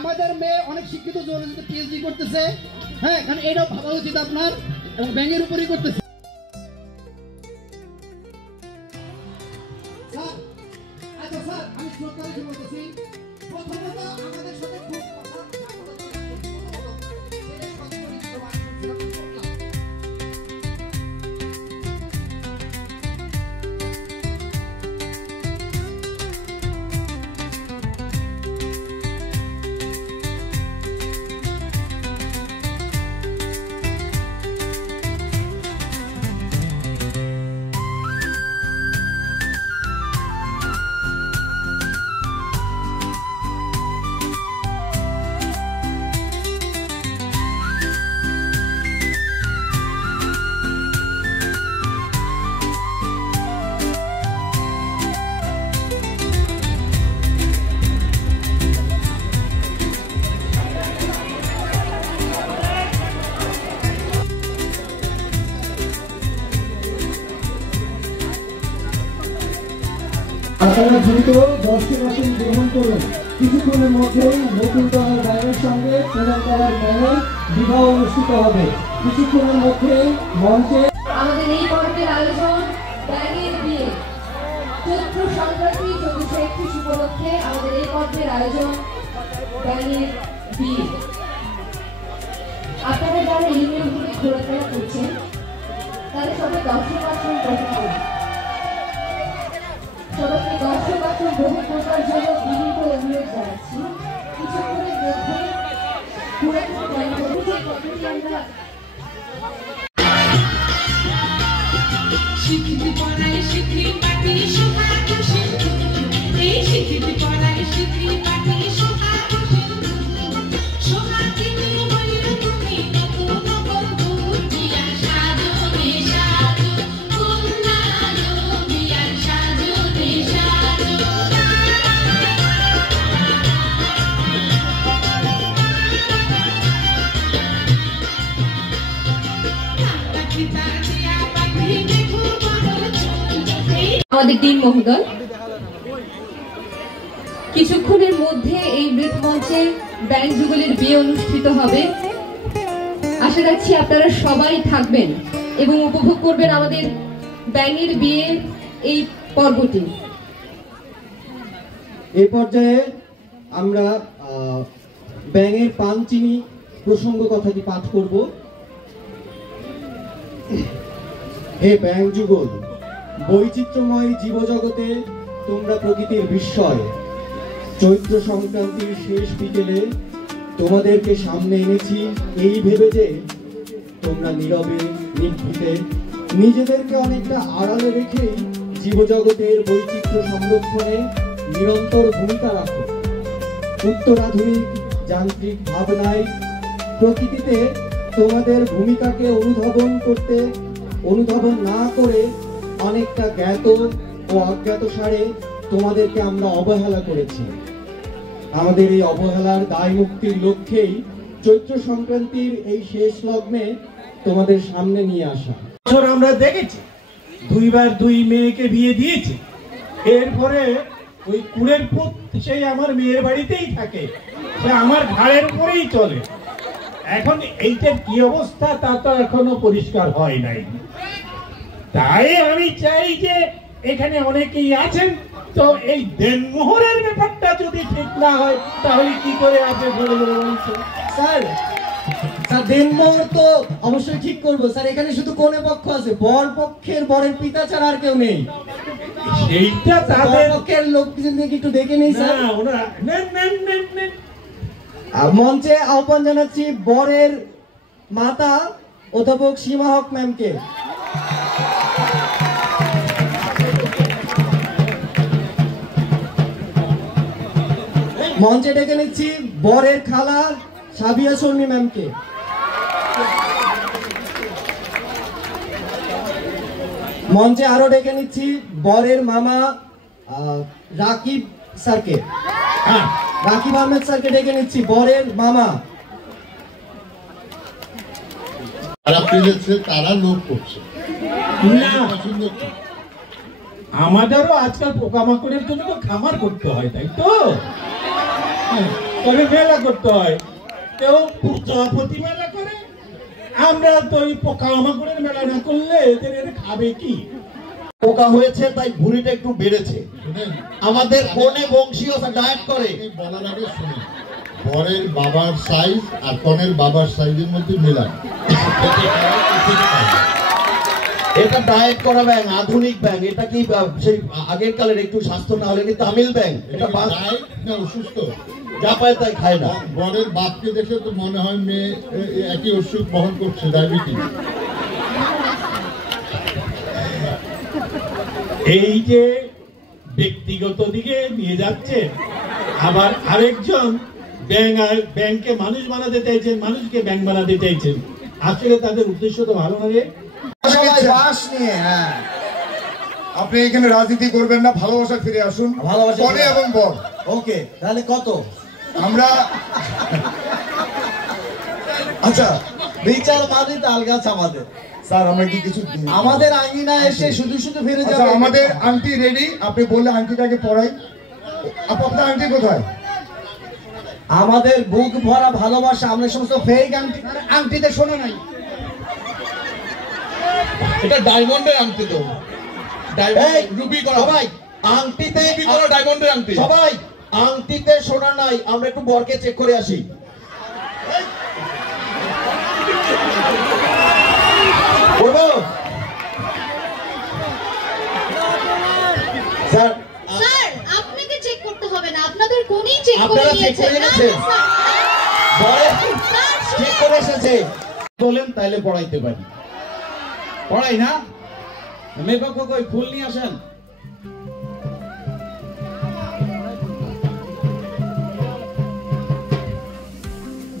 আমাদের মেয়ে অনেক শিক্ষিত জুওলজিতে পিএইচডি করতেছে, হ্যাঁ, কারণ এটাও ভাবা উচিত আপনার, এবং ব্যাঙের উপরই করতেছে। আচ্ছা স্যার, আমি শ্রদ্ধা রেখে বলতেছি, প্রথমত আমাদের সাথে খুব আপনারা দ্রুত 10টি আসন গ্রহণ করুন। কিছুক্ষণের মধ্যেই নতুন তলার গানের সঙ্গে পুরান তলার গানের বিবাহ অনুষ্ঠিত হবে। কিছুক্ষণের মধ্যে মঞ্চে আমাদের এই পর্বের আয়োজন ব্যাঙের বিয়ে। চৈত্র সংক্রান্তি 1431 উপলক্ষে আমাদের এই পর্বের আয়োজন ব্যাঙের বিয়ে। আপনারা যারা ইউনিয়নগুলি ঘোরাফেরা করছেন তাদের সবাই দর্শক আসন গ্রহণ করুন। সবাইকে দর্শক আসন গ্রহণ করবার জন্য বিনীত অনুরোধ জানাচ্ছি। কিছুক্ষণের মধ্যে আমরা শিক্ষিত পড়ায় শিক্ষিত পাটি শোভা খুশি, এই শিক্ষিত পড়ায় শিক্ষিত পাটি শোভা খুশি, শোভা তুমি বলিল তুমি নতুন বন্ধু বিয়া সাজো রে সাজো, কন্যালো বিয়া সাজো রে সাজো। আমাদের দিন মহোদয় কিছুক্ষণের মধ্যে এই মৃৎ মঞ্চে ব্যাঙ যুগলের বিয়ে অনুষ্ঠিত হবে। আশা রাখছি আপনারা সবাই থাকবেন এবং উপভোগ করবেন আমাদের ব্যাঙের বিয়ের এই পর্বটি। এই পর্যায়ে আমরা ব্যাঙের পান চিনি প্রসঙ্গ কথাটি পাঠ করব। হে ব্যাঙ যুগল, বৈচিত্র্যময় জীবজগতে তোমরা প্রকৃতির বিস্ময়। চৈত্র সংক্রান্তির শেষ বিকেলে তোমাদেরকে সামনে এনেছি এই ভেবে যে তোমরা নীরবে নিভৃতে নিজেদেরকে অনেকটা আড়ালে রেখে জীবজগতের বৈচিত্র্য সংরক্ষণে নিরন্তর ভূমিকা রাখো। উত্তরাধুনিক যান্ত্রিক ভাবনায় প্রকৃতিতে তোমাদের ভূমিকাকে অনুধাবন না করে অনেকটা জ্ঞাত ও অজ্ঞাত সারে তোমাদেরকে আমরা অবহেলা করেছি। আমাদের এই অবহেলার দায় মুক্তির লক্ষ্যেই চৈত্র সংক্রান্তির এই শেষ লগ্নে তোমাদের সামনে নিয়ে আসা। আমরা দেখেছি 2 বার 2 মেয়েকে বিয়ে দিয়েছি, এরপরে ওই কুলের পুত সেই আমার মেয়ের বাড়িতেই থাকে, সে আমার ঘাড়ের উপরেই চলে। এখন এইটার কি অবস্থা তা তো এখনো পরিষ্কার হয় নাই। তাই আমি চাই যে এখানে অনেকেই আছেন, তো এই দেনমোহরের ব্যাপারটা যদি ঠিক না হয় তাহলে কি করে আছে বলে বলছে। স্যার দেনমোহর তো অবশ্যই ঠিক করবো স্যার। এখানে শুধু কোনে পক্ষ আছে, বর পক্ষের বরের পিতা ছাড়া আর কেউ নেই। সেইটা তাদের পক্ষের লোকজন একটু দেখে নেই স্যার। মঞ্চে আহ্বান জানাচ্ছি বরের মাতা অধ্যাপক সীমা হক ম্যামকে। মঞ্চে ডেকে নিচ্ছি বরের খালা সাবিয়া শর্মী ম্যামকে। মঞ্চে আরো ডেকে নিচ্ছি বরের মামা রাকিব স্যারকে। রাকিব আহমেদ স্যারকে ডেকে নিচ্ছি বরের মামা। তারা লোক করছে না, আমাদেরও আজকাল পোকামাকড়ের জন্য তো খামার করতে হয়, তাই তো? তবে মেলা করতে হয়। কেউ প্রজাপতি মেলা করে, আমরা তো ওই পোকামাকড়ের মেলা না করলে এদের খাবে কি? পোকা হয়েছে তাই ভুঁড়িটা একটু বেড়েছে। আমাদের কনে বংশীয় ডায়েট করে। বলার আগে শুনি, বরের বাবার সাইজ আর কনের বাবার সাইজের মধ্যে মেলান। এটা ডায়েট করা ব্যাং, আধুনিক ব্যাং। এটা কি সেই আগের কালের একটু স্বাস্থ্য না হলে কি তামিল ব্যাং? এটা ডায়েট না অসুস্থ, যা পায় তাই খায় না। বরের বাপকে দেখে তো মনে হয় মেয়ে একই অসুখ বহন করছে, ডায়াবেটিস। এই যে ব্যক্তিগত দিকে নিয়ে যাচ্ছে, আবার আরেকজন ব্যাংকে মানুষ বানাতে চাইছেন, মানুষকে ব্যাংক বানাতে চাইছেন। আসলে তাদের উদ্দেশ্য তো ভালো না রে। আপনি এখানে রাজনীতি করবেন না, ভালোবাসা ফিরে আসুন। ভালোবাসা কনে এবং বর। ওকে, তাহলে কত? আমরা আচ্ছা, বিচার মানে তাল গাছ আমাদের। স্যার আমরা কি কিছু আমাদের আঙিনা এসে শুধু শুধু ফিরে আচ্ছা, যাবে। আমাদের আংটি রেডি, আপনি বললে আংটিটাকে পরাই। আপনার আংটি কোথায়? আমাদের বুক ভরা ভালোবাসা, আমরা সমস্ত ফেক আংটিতে শোনো নাই, এটা ডায়মন্ডের আংটি তো। রুবি করা সবাই আংটিতে, রুবি করা ডায়মন্ডের আংটি। সবাই আংটিতে সোনা নাই, আমরা একটু বরকে চেক করে আসি। স্যার, স্যার আপনাকে চেক করতে হবে না, আপনাদের কোনই চেক করে আপনারা চেক নিয়েছে। করে এনেছেন? বরে চেক করে এসেছে বলেন, তাইলে পড়াইতে পারি। পড়াই না? মেকআপ কই ফুল নিয়ে আসেন।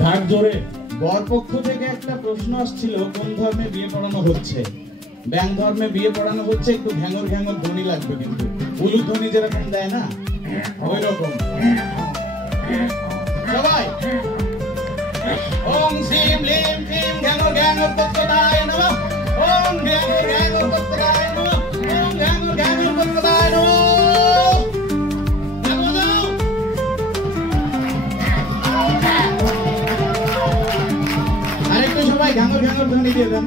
ঢাক জোরে। বর পক্ষ থেকে একটা প্রশ্ন আসছিল, কোন ধর্মে বিয়ে পড়ানো হচ্ছে? ব্যাং ধর্মে বিয়ে পড়ানো হচ্ছে। একটু ঘ্যাঙর ঘ্যাঙর ধ্বনি লাগবে, কিন্তু উলু ধ্বনি যেরকম দেয় না, ওই রকম। সবাই ওম শ্রীম লিম ক্লিম ঘ্যাঙর ঘ্যাঙর তৎকদায় নমঃ। ওম ঘ্যাঙর ঘ্যাঙর তৎকদায় নমঃ। ওম ঘ্যাঙর ঘ্যাঙর তৎকদায় নমঃ। আরেকটু সবাই ঘ্যাঙর ঘ্যাঙর ধ্বনি দিয়ে দেন।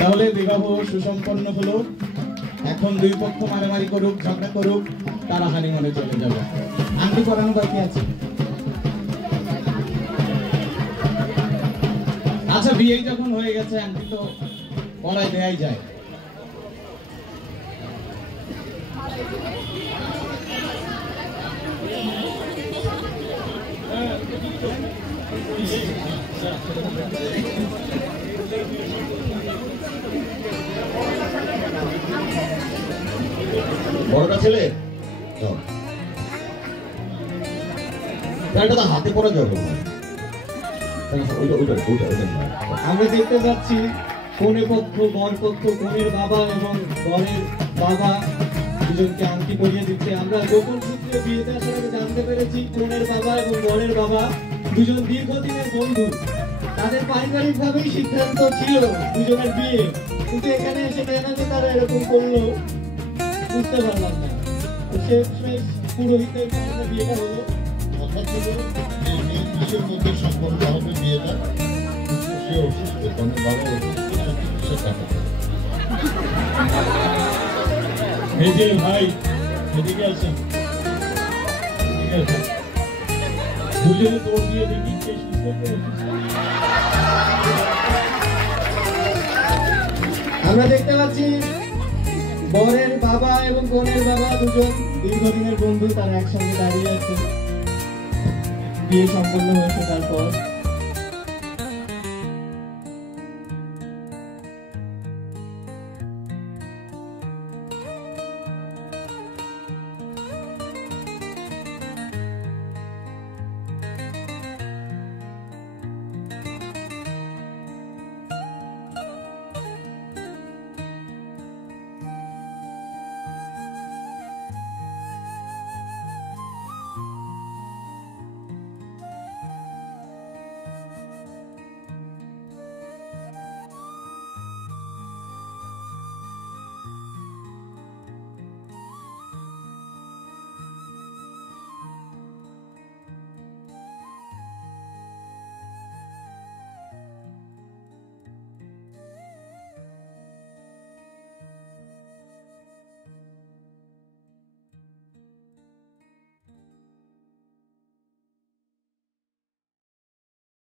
তাহলে বিবাহ সুসম্পন্ন হলো। এখন দুই পক্ষ মারামারি করুক, ঝগড়া করুক, তারা হানিমুনে চলে যাবে। আংটি পরানো বাকি আছে। আচ্ছা, বিয়ে যখন হয়ে গেছে, আংটি তো পরাই দেয়াই যায়। বড়টা ছেলে তো হাতে পড়া যাবে। আমরা দেখতে পাচ্ছি কনে পক্ষ, বর পক্ষ, কনের বাবা এবং বরের বাবা দুজনকে আংটি পরিয়ে দিচ্ছে। আমরা গোপন সূত্রে বিয়েতে আসার আগে জানতে পেরেছি কনের বাবা এবং বরের বাবা দুজন দীর্ঘদিনের বন্ধু। তাদের পারিবারিক ভাবেই সিদ্ধান্ত ছিল দুজনের বিয়ে, কিন্তু এখানে এসে কেন যে তারা এরকম করলো বুঝতে পারলাম না। তো শেষমেশ পুরোহিতের কারণে বিয়েটা হলো। কথা ছিল যে মেয়ে পুরুষের মধ্যে সম্পর্ক হবে বিয়েটা, সে অসুস্থ, কনের বাবা অসুস্থ, সে টাকা। এই যে ভাই, এদিকে আসেন, এদিকে আসেন। দুজনে দৌড় দিয়ে দেখি কে সুস্থ কে অসুস্থ। আমরা দেখতে পাচ্ছি বরের বাবা এবং কনের বাবা দুজন দীর্ঘদিনের বন্ধু, তারা একসঙ্গে দাঁড়িয়ে আছে। বিয়ে সম্পন্ন হয়েছে তারপর